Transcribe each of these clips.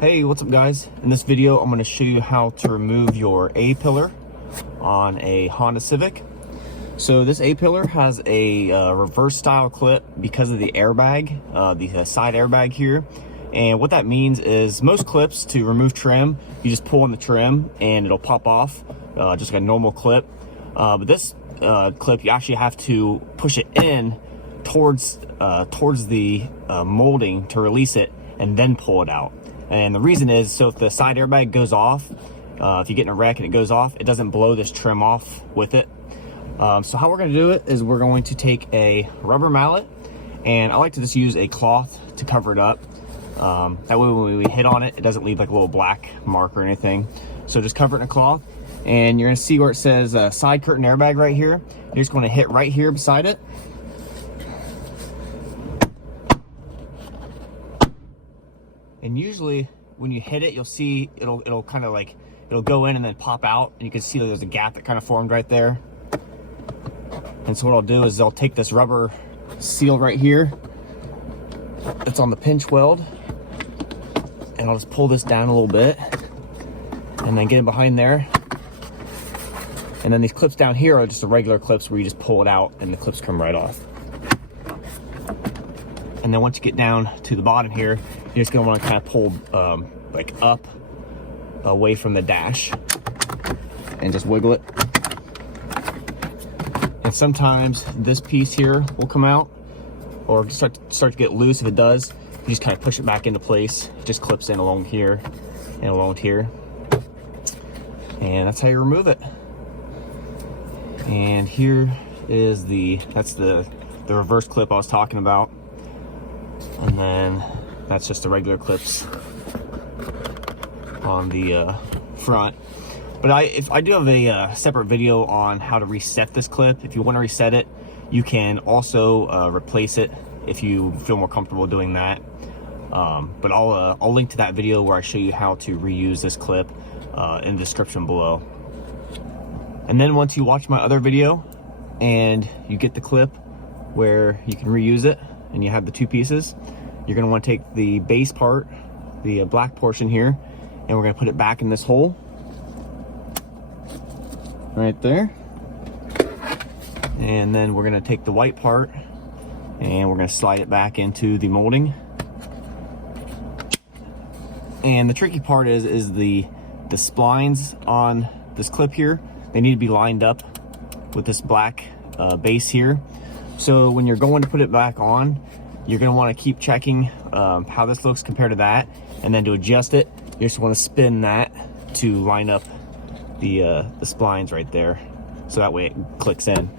Hey, what's up guys? In this video, I'm going to show you how to remove your A-pillar on a Honda Civic. So this A-pillar has a reverse style clip because of the airbag, the side airbag here. And what that means is most clips, to remove trim, you just pull on the trim and it'll pop off, just like a normal clip. But this clip, you actually have to push it in towards the molding to release it and then pull it out. And the reason is, so if the side airbag goes off, if you get in a wreck and it goes off, it doesn't blow this trim off with it. So how we're going to do it is we're going to take a rubber mallet, and I like to just use a cloth to cover it up. That way when we hit on it, it doesn't leave like a little black mark or anything. So just cover it in a cloth, and you're going to see where it says side curtain airbag right here. You're just going to hit right here beside it. And usually when you hit it, you'll see it'll kind of like, it'll go in and then pop out, and you can see that there's a gap that kind of formed right there. And so what I'll do is I'll take this rubber seal right here that's on the pinch weld, and I'll just pull this down a little bit and then get it behind there. And then these clips down here are just the regular clips where you just pull it out and the clips come right off. And then once you get down to the bottom here, you're just gonna wanna kind of pull like up away from the dash and just wiggle it. And sometimes this piece here will come out or start to get loose. If it does, you just kind of push it back into place. It just clips in along here and along here. And that's how you remove it. And here is that's the reverse clip I was talking about. And then that's just the regular clips on the front. But I do have a separate video on how to reset this clip. If you want to reset it, you can also replace it if you feel more comfortable doing that. But I'll link to that video where I show you how to reuse this clip in the description below. And then once you watch my other video and you get the clip where you can reuse it and you have the two pieces, you're going to want to take the base part, the black portion here, and we're going to put it back in this hole right there. And then we're going to take the white part and we're going to slide it back into the molding. And the tricky part is the splines on this clip here. They need to be lined up with this black base here. So when you're going to put it back on, you're going to want to keep checking how this looks compared to that, and then to adjust it, you just want to spin that to line up the splines right there, so that way it clicks in.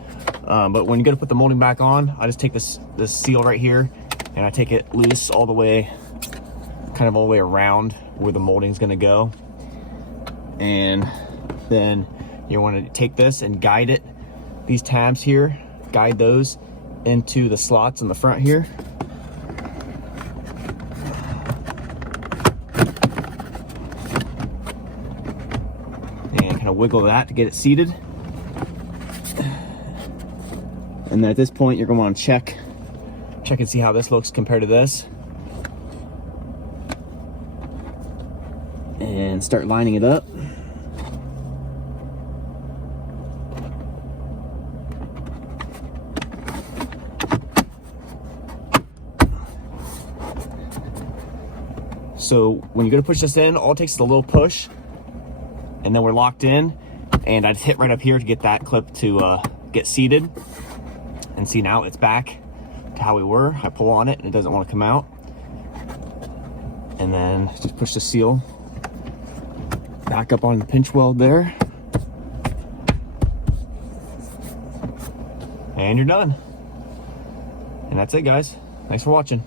But when you go to put the molding back on, I just take this seal right here and I take it loose all the way, kind of all the way around where the molding is going to go, and then you want to take this and guide it, these tabs here, guide those into the slots in the front here. And kind of wiggle that to get it seated. And then at this point, you're going to want to check and see how this looks compared to this. And start lining it up. So when you go to push this in, all it takes is a little push, and then we're locked in. And I just hit right up here to get that clip to get seated. And see, now it's back to how we were. I pull on it and it doesn't want to come out. And then just push the seal back up on the pinch weld there. And you're done. And that's it, guys. Thanks for watching.